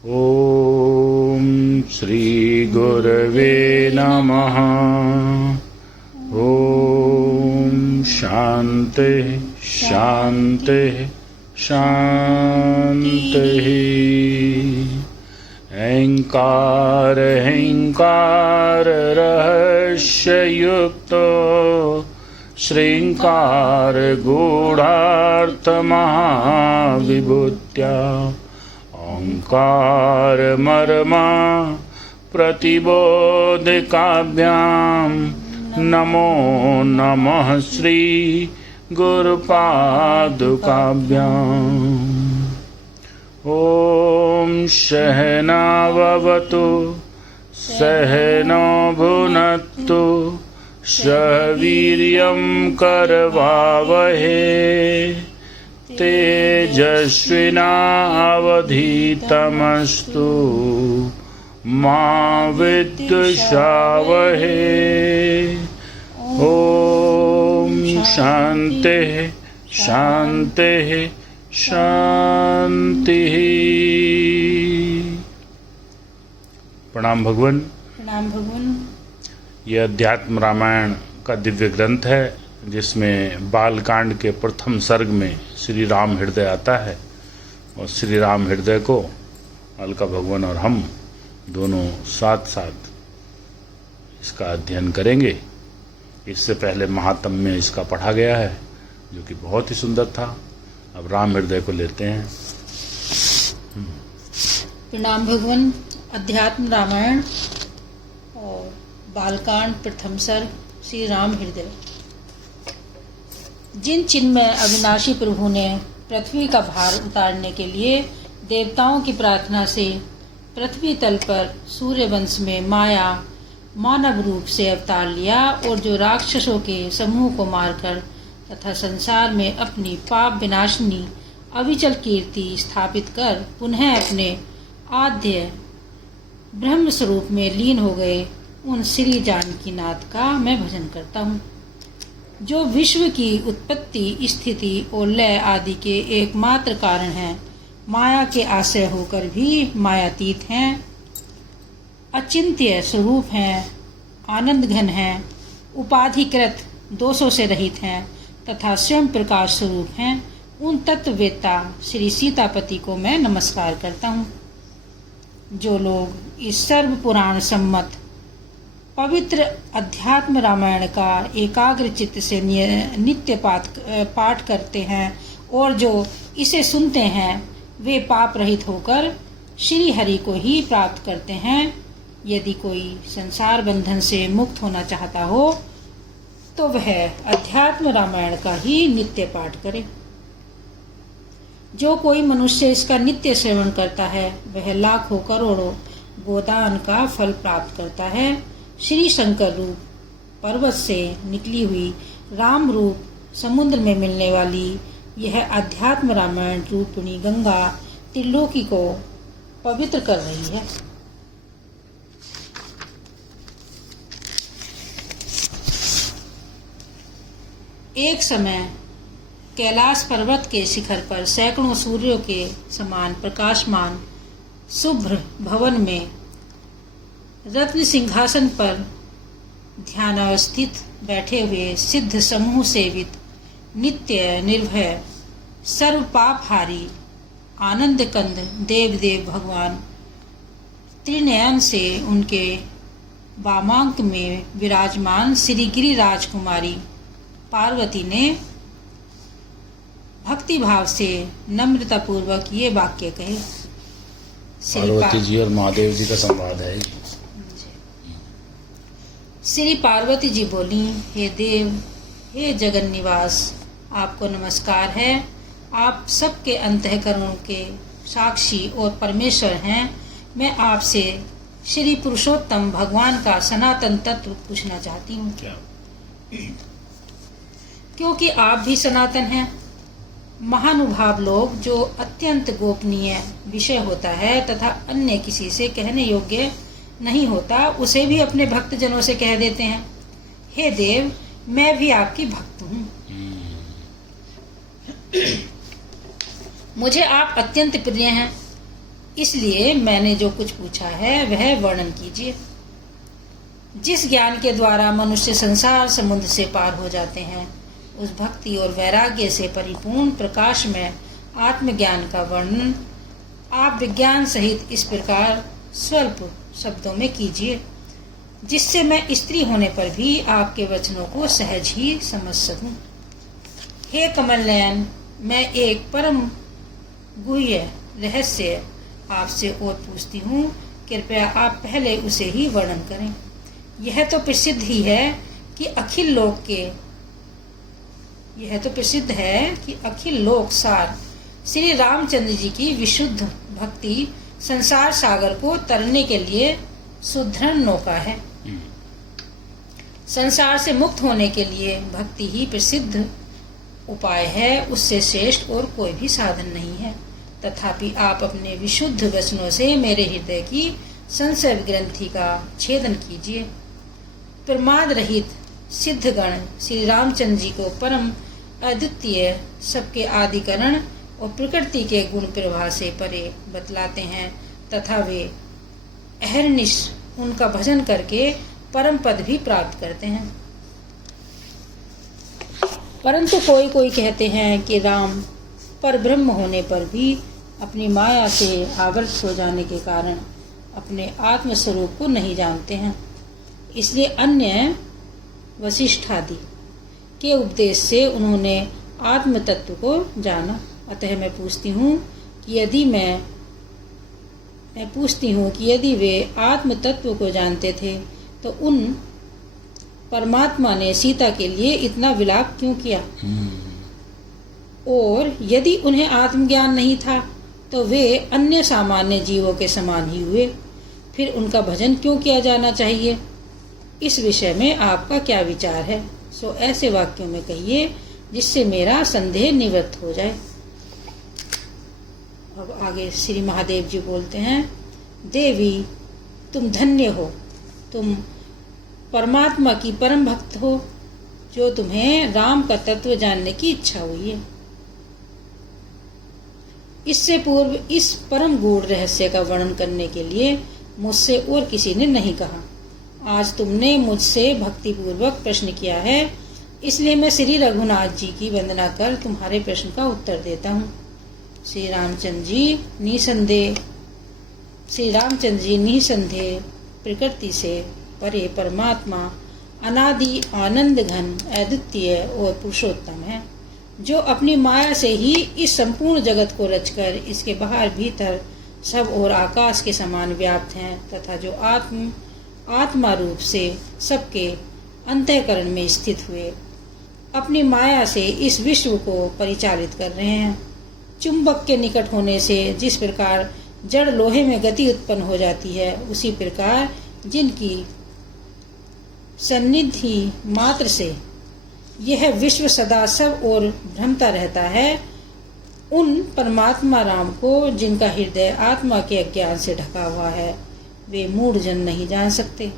ॐ श्री गुरवे नमः। ॐ शान्ति शान्ति शान्तिः। अहंकार अहंकार रहस्ययुक्तो श्रृंकार गूढ़ार्थ महाविभूत्या ओंकार मर्मा प्रतिबोधिकाभ्यां नमो नमः श्री गुरुपादुकाभ्याम्। ॐ सहनाववतु सहनो भुनक्तु सह वीर्यं करवावहे तेजस्विनावधीतमस्तु मा विद्विषावहे। ॐ शान्तिः शान्तिः शान्तिः। प्रणाम भगवान। प्रणाम भगवान। यह अध्यात्म रामायण का दिव्य ग्रंथ है जिसमें बालकांड के प्रथम सर्ग में श्री राम हृदय आता है और श्री राम हृदय को अलका भगवान और हम दोनों साथ साथ इसका अध्ययन करेंगे। इससे पहले महात्म में इसका पढ़ा गया है जो कि बहुत ही सुंदर था। अब राम हृदय को लेते हैं। प्रणाम भगवान। अध्यात्म रामायण और बालकांड प्रथम सर्ग श्री राम हृदय। जिन चिन्मय अविनाशी प्रभु ने पृथ्वी का भार उतारने के लिए देवताओं की प्रार्थना से पृथ्वी तल पर सूर्य वंश में माया मानव रूप से अवतार लिया और जो राक्षसों के समूह को मारकर तथा संसार में अपनी पाप विनाशिनी अविचल कीर्ति स्थापित कर पुनः अपने आद्य ब्रह्म स्वरूप में लीन हो गए, उन श्री जानकी नाथ का मैं भजन करता हूँ, जो विश्व की उत्पत्ति स्थिति और लय आदि के एकमात्र कारण हैं, माया के आश्रय होकर भी मायातीत हैं, अचिंत्य स्वरूप हैं, आनंद घन हैं, उपाधिकृत दोषों से रहित हैं तथा स्वयं प्रकाश स्वरूप हैं। उन तत्ववेत्ता श्री सीतापति को मैं नमस्कार करता हूँ। जो लोग इस सर्व पुराण सम्मत पवित्र अध्यात्म रामायण का एकाग्र चित्त से नित्य पाठ करते हैं और जो इसे सुनते हैं वे पाप रहित होकर श्री हरि को ही प्राप्त करते हैं। यदि कोई संसार बंधन से मुक्त होना चाहता हो तो वह अध्यात्म रामायण का ही नित्य पाठ करे। जो कोई मनुष्य इसका नित्य सेवन करता है वह लाखों करोड़ों गोदान का फल प्राप्त करता है। श्री शंकर रूप पर्वत से निकली हुई राम रूप समुद्र में मिलने वाली यह अध्यात्म रामायण रूपिणी गंगा त्रिलोकी को पवित्र कर रही है। एक समय कैलाश पर्वत के शिखर पर सैकड़ों सूर्यों के समान प्रकाशमान शुभ्र भवन में रत्न सिंहासन पर ध्यानावस्थित बैठे हुए सिद्ध समूह सेवित नित्य निर्भय सर्व पापहारी आनंद कंद देवदेव भगवान त्रिनयन से उनके वामांक में विराजमान श्री गिरि राजकुमारी पार्वती ने भक्ति भाव से नम्रता पूर्वक ये वाक्य कहे। पार्वती जी और महादेव जी का संवाद है। श्री पार्वती जी बोली, हे देव, हे जगन निवास, आपको नमस्कार है। आप सबके अंतःकरणों के साक्षी और परमेश्वर हैं। मैं आपसे श्री पुरुषोत्तम भगवान का सनातन तत्व पूछना चाहती हूँ, क्योंकि आप भी सनातन हैं। महानुभाव लोग जो अत्यंत गोपनीय विषय होता है तथा अन्य किसी से कहने योग्य नहीं होता उसे भी अपने भक्त जनों से कह देते हैं। हे देव, मैं भी आपकी भक्त हूँ। मुझे आप अत्यंत प्रिय हैं। इसलिए मैंने जो कुछ पूछा है वह वर्णन कीजिए। जिस ज्ञान के द्वारा मनुष्य संसार समुद्र से पार हो जाते हैं, उस भक्ति और वैराग्य से परिपूर्ण प्रकाश में आत्मज्ञान का वर्णन आप विज्ञान सहित इस प्रकार स्वल्प शब्दों में कीजिए, जिससे मैं स्त्री होने पर भी आपके वचनों को सहज ही समझ सकूं। हे कमल नयन, मैं एक परम गुह्य रहस्य आपसे और पूछती हूँ, कृपया आप पहले उसे ही वर्णन करें। यह तो प्रसिद्ध है कि अखिल लोक सार श्री रामचंद्र जी की विशुद्ध भक्ति संसार सागर को तरने के लिए सुदृढ़ नौका है। संसार से मुक्त होने के लिए भक्ति ही प्रसिद्ध उपाय है, उससे श्रेष्ठ और कोई भी साधन नहीं है। तथापि आप अपने विशुद्ध वचनों से मेरे हृदय की संशय ग्रंथि का छेदन कीजिए। प्रमाद रहित सिद्धगण श्री रामचंद्र जी को परम अद्वितीय, सबके आदिकरण और प्रकृति के गुण प्रवाह से परे बतलाते हैं, तथा वे अहर्निश उनका भजन करके परम पद भी प्राप्त करते हैं। परंतु कोई कोई कहते हैं कि राम पर ब्रह्म होने पर भी अपनी माया से आवृत हो जाने के कारण अपने आत्म स्वरूप को नहीं जानते हैं, इसलिए अन्य वशिष्ठ आदि के उपदेश से उन्होंने आत्म तत्व को जाना। अतः मैं पूछती हूँ कि यदि वे आत्म तत्व को जानते थे तो उन परमात्मा ने सीता के लिए इतना विलाप क्यों किया? और यदि उन्हें आत्मज्ञान नहीं था तो वे अन्य सामान्य जीवों के समान ही हुए, फिर उनका भजन क्यों किया जाना चाहिए? इस विषय में आपका क्या विचार है? सो ऐसे वाक्यों में कहिए जिससे मेरा संदेह निवृत्त हो जाए। अब आगे श्री महादेव जी बोलते हैं, देवी तुम धन्य हो, तुम परमात्मा की परम भक्त हो, जो तुम्हें राम का तत्व जानने की इच्छा हुई है। इससे पूर्व इस परम गूढ़ रहस्य का वर्णन करने के लिए मुझसे और किसी ने नहीं कहा। आज तुमने मुझसे भक्ति पूर्वक प्रश्न किया है, इसलिए मैं श्री रघुनाथ जी की वंदना कर तुम्हारे प्रश्न का उत्तर देता हूँ। श्री रामचंद्र जी निसंदेह प्रकृति से परे परमात्मा अनादि आनंद घन अद्वितीय और पुरुषोत्तम है, जो अपनी माया से ही इस संपूर्ण जगत को रचकर इसके बाहर भीतर सब और आकाश के समान व्याप्त हैं, तथा जो आत्मा रूप से सबके अंतःकरण में स्थित हुए अपनी माया से इस विश्व को परिचालित कर रहे हैं। चुंबक के निकट होने से जिस प्रकार जड़ लोहे में गति उत्पन्न हो जाती है, उसी प्रकार जिनकी सन्निधि मात्र से यह विश्व सदा सब और भ्रमता रहता है, उन परमात्मा राम को जिनका हृदय आत्मा के अज्ञान से ढका हुआ है, वे मूढ़ जन नहीं जान सकते।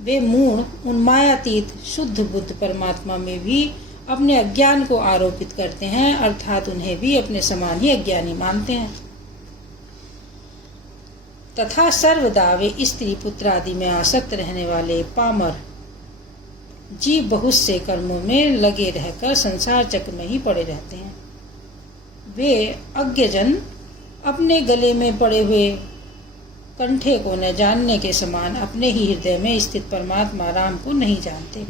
वे मूढ़ उन मायातीत शुद्ध बुद्ध परमात्मा में भी अपने अज्ञान को आरोपित करते हैं, अर्थात उन्हें भी अपने समान ही अज्ञानी मानते हैं। तथा सर्वदा वे स्त्री पुत्र आदि में आसक्त रहने वाले पामर जीव बहुत से कर्मों में लगे रहकर संसार चक्र में ही पड़े रहते हैं। वे अज्ञजन अपने गले में पड़े हुए कंठे को न जानने के समान अपने ही हृदय में स्थित परमात्मा राम को नहीं जानते,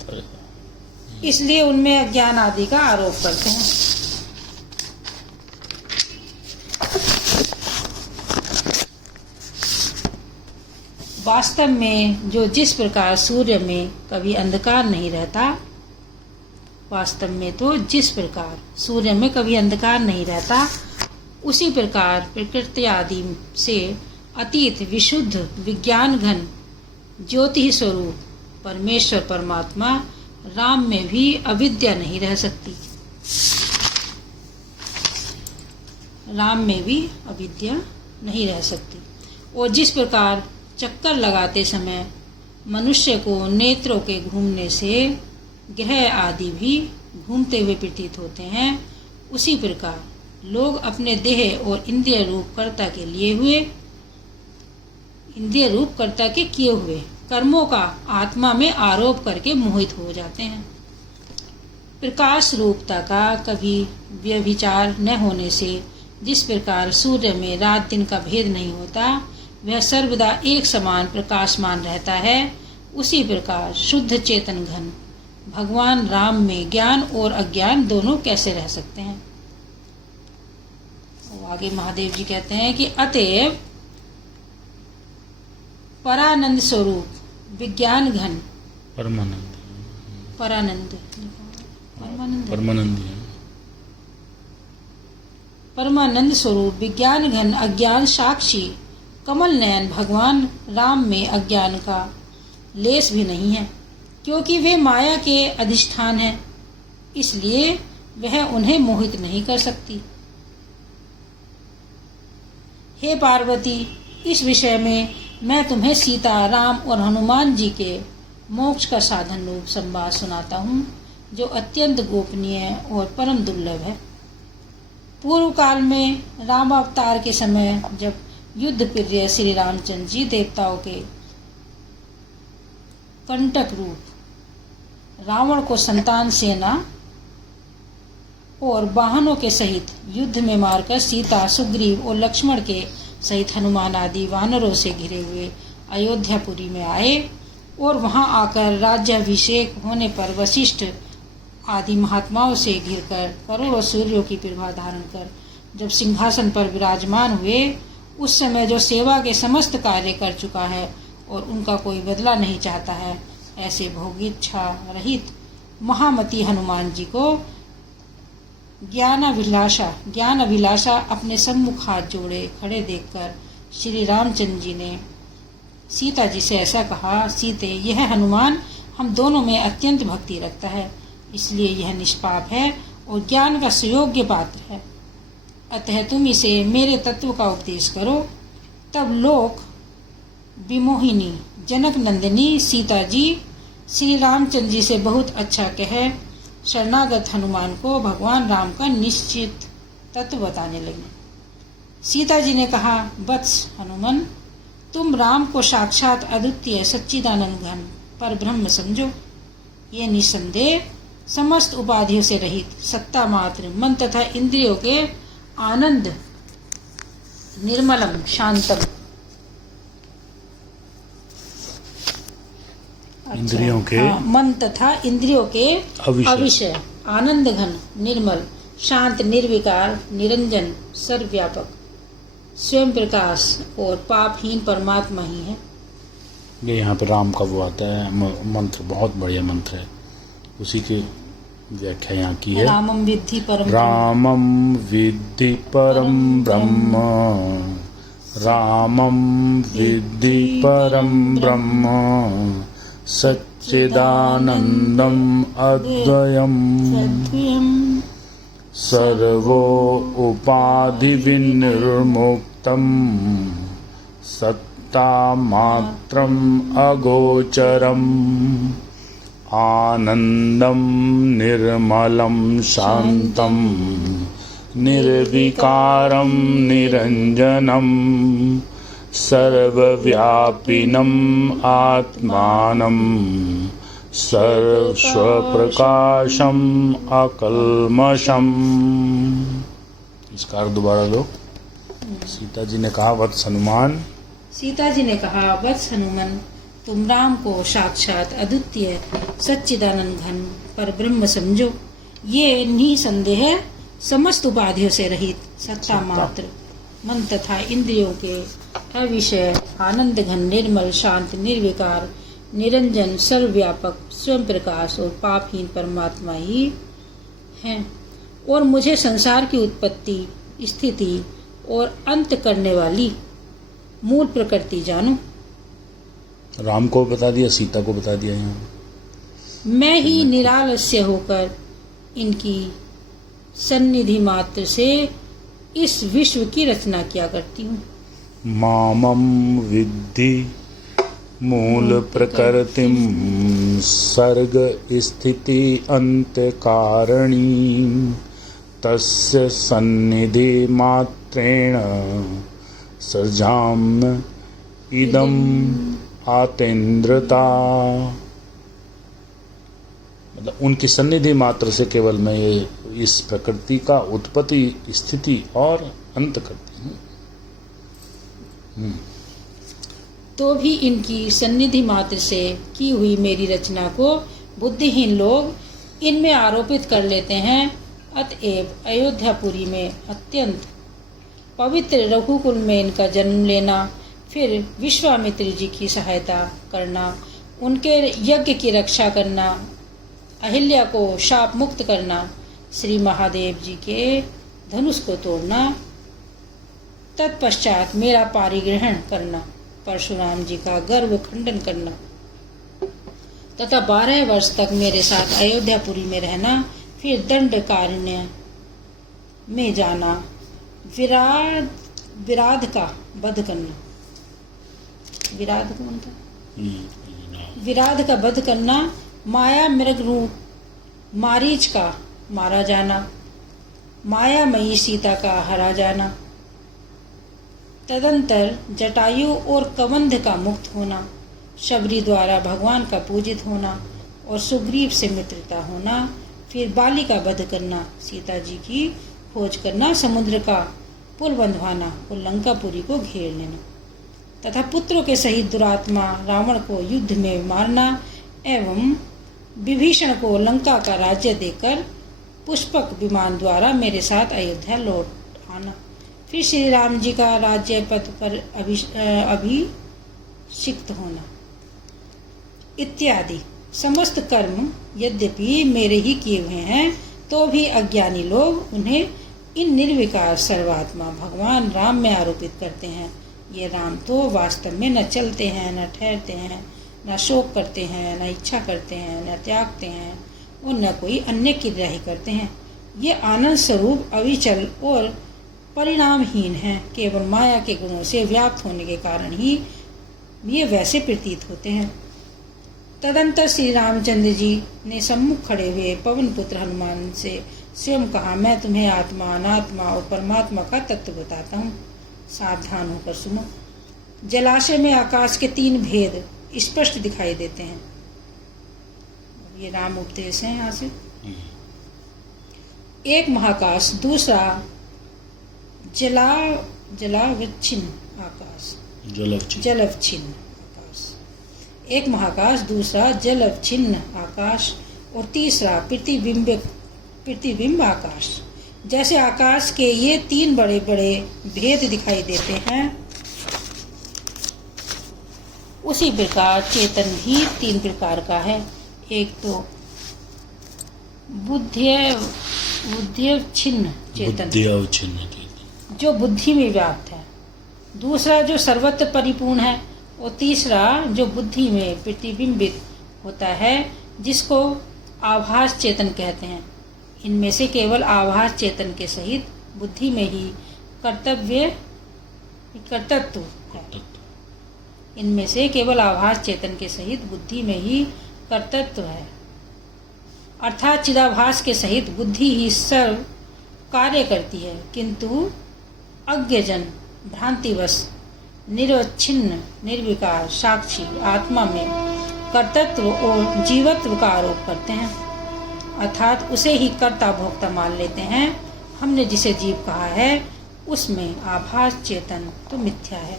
इसलिए उनमें अज्ञान आदि का आरोप करते हैं। वास्तव में जिस प्रकार सूर्य में कभी अंधकार नहीं रहता, उसी प्रकार प्रकृति आदि से अतीत विशुद्ध विज्ञान घन ज्योति स्वरूप परमेश्वर परमात्मा राम में भी अविद्या नहीं रह सकती। और जिस प्रकार चक्कर लगाते समय मनुष्य को नेत्रों के घूमने से ग्रह आदि भी घूमते हुए प्रतीत होते हैं, उसी प्रकार लोग अपने देह और इंद्रिय रूप कर्ता के किए हुए कर्मों का आत्मा में आरोप करके मोहित हो जाते हैं। प्रकाश रूपता का कभी व्यभिचार न होने से जिस प्रकार सूर्य में रात दिन का भेद नहीं होता, वह सर्वदा एक समान प्रकाशमान रहता है, उसी प्रकार शुद्ध चेतन घन भगवान राम में ज्ञान और अज्ञान दोनों कैसे रह सकते हैं। आगे महादेव जी कहते हैं कि अतएव परानंद स्वरूप विज्ञान घन परमानंद स्वरूप विज्ञान घन अज्ञान साक्षी कमल नयन भगवान राम में अज्ञान का लेस भी नहीं है, क्योंकि वे माया के अधिष्ठान हैं, इसलिए वह उन्हें मोहित नहीं कर सकती। हे पार्वती, इस विषय में मैं तुम्हें सीता, राम और हनुमान जी के मोक्ष का साधन रूप संवाद सुनाता हूँ, जो अत्यंत गोपनीय और परम दुर्लभ है। पूर्व काल में रामावतार के समय जब युद्ध प्रिय श्री रामचंद्र जी देवताओं के कंटक रूप रावण को संतान सेना और वाहनों के सहित युद्ध में मारकर सीता, सुग्रीव और लक्ष्मण के सहित हनुमान आदि वानरों से घिरे हुए अयोध्यापुरी में आए और वहां आकर राज्याभिषेक होने पर वशिष्ठ आदि महात्माओं से घिरकर करोड़ों सूर्यों की प्रभा धारण कर जब सिंहासन पर विराजमान हुए, उस समय जो सेवा के समस्त कार्य कर चुका है और उनका कोई बदला नहीं चाहता है, ऐसे भोगीच्छा रहित महामती हनुमान जी को ज्ञान अभिलाषा अपने सम्मुख हाथ जोड़े खड़े देखकर श्री रामचंद्र जी ने सीता जी से ऐसा कहा, सीते, यह हनुमान हम दोनों में अत्यंत भक्ति रखता है, इसलिए यह निष्पाप है और ज्ञान का सुयोग्य पात्र है। अतः तुम इसे मेरे तत्व का उपदेश करो। तब लोक विमोहिनी जनक नंदिनी सीता जी श्री रामचंद्र जी से बहुत अच्छा कह शरणागत हनुमान को भगवान राम का निश्चित तत्व बताने लगी। सीता जी ने कहा, वत्स हनुमान, तुम राम को साक्षात अद्वितीय सच्चिदानंद घन पर ब्रह्म समझो। ये निसंदेह समस्त उपाधियों से रहित सत्ता मात्र मन तथा इंद्रियों के आनंद निर्मलम शांतम इंद्रियों के मन तथा इंद्रियों के अविषय आनंद घन निर्मल शांत निर्विकार निरंजन सर्वव्यापक स्वयं प्रकाश और पापहीन परमात्मा ही है। ये यहाँ पे राम का वो आता है मंत्र, बहुत बढ़िया मंत्र है, उसी की व्याख्या यहाँ की है। रामम विद्धि परम ब्रह्म, रामम विद्धि परम ब्रह्म सच्चिदानंदम अद्वयम् सर्वो उपाधि विनिर्मुक्तम् सत्ता मात्रम् अगोचरम् आनंदम निर्मलम शांतम निर्विकारम निरंजनम सर्वव्यापिनम आत्मानम सर्वप्रकाशम अकल्मषम। इसका अर्थ दोबारा लो। सीता जी ने कहा, वत्स हनुमान, सीता जी ने कहा, वत्स हनुमान, तुम राम को साक्षात अद्वितीय सच्चिदानंद घन पर ब्रह्म समझो। ये निसंदेह समस्त उपाधियों से रहित सत्ता मात्र मन तथा इंद्रियों के अविषय आनंद घन निर्मल शांत निर्विकार निरंजन सर्वव्यापक स्वयं प्रकाश और पापहीन परमात्मा ही हैं, और मुझे संसार की उत्पत्ति स्थिति और अंत करने वाली मूल प्रकृति जानो। राम को बता दिया, सीता को बता दिया। यहाँ मैं ही निरालस्य होकर इनकी सन्निधि मात्र से इस विश्व की रचना किया करती हूँ। मामम विद्धि मूल प्रकृतिम सर्ग स्थिति अंत कारणी तस्य सन्निधि मात्रेण सर्जाम इदम आतेन्द्रता। मतलब उनकी सन्निधि मात्र से केवल मैं ये इस प्रकृति का उत्पत्ति, स्थिति और अंत करती हूँ। तो भी इनकी सन्निधि मात्र से की हुई मेरी रचना को बुद्धिहीन लोग इनमें आरोपित कर लेते हैं। अतएव अयोध्यापुरी में अत्यंत पवित्र रघुकुल में इनका जन्म लेना, फिर विश्वामित्र जी की सहायता करना, उनके यज्ञ की रक्षा करना, अहिल्या को शाप मुक्त करना, श्री महादेव जी के धनुष को तोड़ना, तत्पश्चात मेरा पारिग्रहण करना, परशुराम जी का गर्व खंडन करना तथा 12 वर्ष तक मेरे साथ अयोध्यापुरी में रहना, फिर दंडकारण्य में जाना, विराध का वध करना, विराध का वध करना, माया मृग रूप मारीच का मारा जाना, मायामयी सीता का हरा जाना, तदंतर जटायु और कबंध का मुक्त होना, शबरी द्वारा भगवान का पूजित होना और सुग्रीव से मित्रता होना, फिर बाली का वध करना, सीता जी की खोज करना, समुद्र का पुल बंधवाना और लंकापुरी को घेर लेना तथा पुत्रों के सहित दुरात्मा रावण को युद्ध में मारना एवं विभीषण को लंका का राज्य देकर पुष्पक विमान द्वारा मेरे साथ अयोध्या लौट आना, फिर श्री राम जी का राज्य पद पर अभिषिक्त होना इत्यादि समस्त कर्म यद्यपि मेरे ही किए हुए हैं, तो भी अज्ञानी लोग उन्हें इन निर्विकार सर्वात्मा भगवान राम में आरोपित करते हैं। ये राम तो वास्तव में न चलते हैं, न ठहरते हैं, न शोक करते हैं, न इच्छा करते हैं, न त्यागते हैं और न कोई अन्य क्रिया ही करते हैं। ये आनंद स्वरूप अविचल और परिणामहीन हैं। केवल माया के गुणों से व्याप्त होने के कारण ही ये वैसे प्रतीत होते हैं। तदंतर श्री रामचंद्र जी ने सम्मुख खड़े हुए पवन पुत्र हनुमान से स्वयं कहा, मैं तुम्हें आत्मा, अनात्मा और परमात्मा का तत्व बताता हूँ, सावधान होकर सुनो। जलाशय में आकाश के 3 भेद स्पष्ट दिखाई देते हैं। ये राम उपदेश है यहाँ से। एक महाकाश, दूसरा जलावच्छिन्न आकाश, जलवच्छिन्न आकाश। एक महाकाश, दूसरा जलवच्छिन्न आकाश और तीसरा प्रतिबिंब आकाश। जैसे आकाश के ये 3 बड़े बड़े भेद दिखाई देते हैं, उसी प्रकार चेतन भी 3 प्रकार का है। एक तो बुद्ध्यवच्छिन्न चेतन, जो बुद्धि में व्याप्त है, दूसरा जो सर्वत्र परिपूर्ण है और तीसरा जो बुद्धि में प्रतिबिंबित होता है, जिसको आभास चेतन कहते हैं। इनमें से केवल आभास चेतन के सहित बुद्धि में ही कर्तृत्व है। इनमें से केवल आभास चेतन के सहित बुद्धि में ही कर्तृत्व है, अर्थात चिदाभास के सहित बुद्धि ही सर्व कार्य करती है, किंतु अज्ञजन भ्रांतिवश निरवच्छिन्न निर्विकार साक्षी आत्मा में कर्तृत्व और जीवत्व का आरोप करते हैं, अर्थात उसे ही कर्ता भोक्ता मान लेते हैं। हमने जिसे जीव कहा है उसमें आभास चेतन तो मिथ्या है,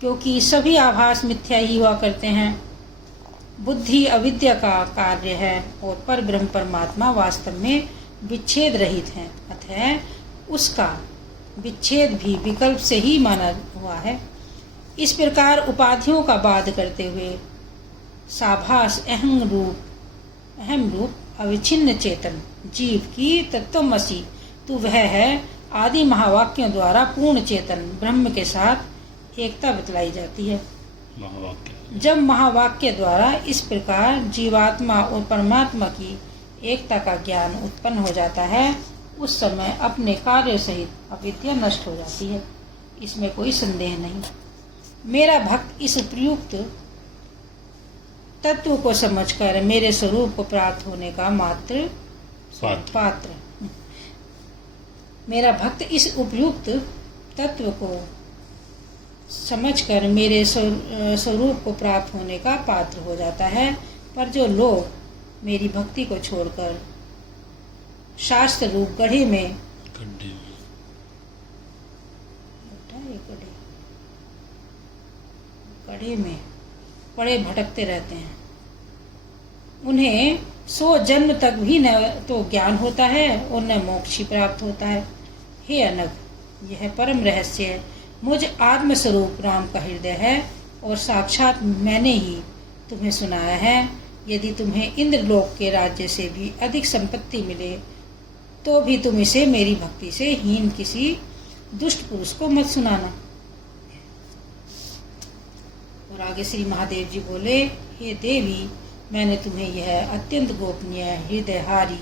क्योंकि सभी आभास मिथ्या ही हुआ करते हैं। बुद्धि अविद्या का कार्य है और परब्रह्म परमात्मा वास्तव में विच्छेद रहित है, अतः उसका विच्छेद भी विकल्प से ही माना हुआ है। इस प्रकार उपाधियों का बाध करते हुए साभास अहम रूप अविच्छिन्न चेतन जीव की तत्वमसि तू वह है आदि महावाक्यों द्वारा पूर्ण चेतन ब्रह्म के साथ एकता बतलाई जाती है। जब महावाक्य द्वारा इस प्रकार जीवात्मा और परमात्मा की एकता का ज्ञान उत्पन्न हो जाता है, उस समय अपने कार्य सहित अविद्या नष्ट हो जाती है, इसमें कोई संदेह नहीं। मेरा भक्त इस प्रयुक्त तत्व को समझकर मेरे स्वरूप को प्राप्त होने का मात्र पात्र मेरा भक्त इस उपयुक्त तत्व को समझकर मेरे स्वरूप को प्राप्त होने का पात्र हो जाता है। पर जो लोग मेरी भक्ति को छोड़कर शास्त्र रूप गड्ढे में पड़े भटकते रहते हैं, उन्हें 100 जन्म तक भी न तो ज्ञान होता है और न मोक्ष ही प्राप्त होता है। हे अनघ, यह परम रहस्य मुझ आत्मस्वरूप राम का हृदय है और साक्षात मैंने ही तुम्हें सुनाया है। यदि तुम्हें इंद्रलोक के राज्य से भी अधिक संपत्ति मिले तो भी तुम इसे मेरी भक्ति से हीन किसी दुष्ट पुरुष को मत सुनाना। और आगे श्री महादेव जी बोले, हे देवी, मैंने तुम्हें यह अत्यंत गोपनीय, हृदयहारी,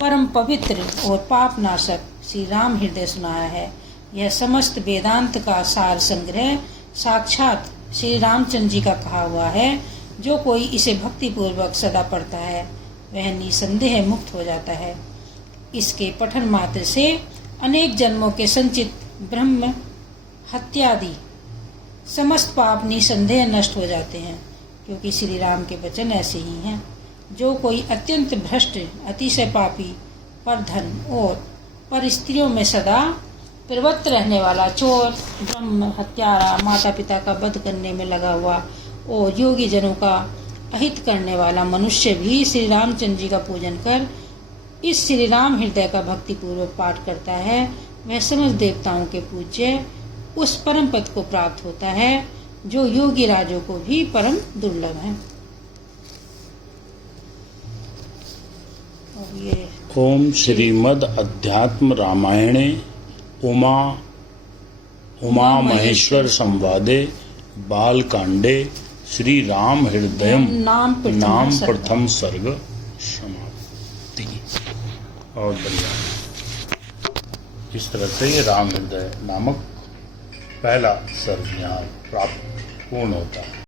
परम पवित्र और पाप नाशक श्री राम हृदय सुनाया है। यह समस्त वेदांत का सार संग्रह साक्षात श्री रामचंद्र जी का कहा हुआ है। जो कोई इसे भक्ति पूर्वक सदा पढ़ता है वह निसंदेह मुक्त हो जाता है। इसके पठन मात्र से अनेक जन्मों के संचित ब्रह्म हत्यादि समस्त पाप निसंदेह नष्ट हो जाते हैं, क्योंकि श्री राम के वचन ऐसे ही हैं। जो कोई अत्यंत भ्रष्ट, अतिशय पापी, परधन और पर स्त्रियों में सदा प्रवृत्त रहने वाला, चोर, ब्रह्म हत्यारा, माता पिता का वध करने में लगा हुआ और योगी जनों का अहित करने वाला मनुष्य भी श्री रामचंद्र जी का पूजन कर इस श्री राम हृदय का भक्ति पूर्वक पाठ करता है, वह समस्त देवताओं के पूज्य उस परम पद को प्राप्त होता है जो योगी राजों को भी परम दुर्लभ है। ओम श्रीमद् अध्यात्म रामायणे उमा महेश्वर संवादे बालकांडे श्री राम हृदयम नाम प्रथम सर्ग समाप्ति। और बढ़िया, इस तरह से ये राम हृदय नामक पहला सर्ग यहाँ प्राप्त पूर्ण होता है।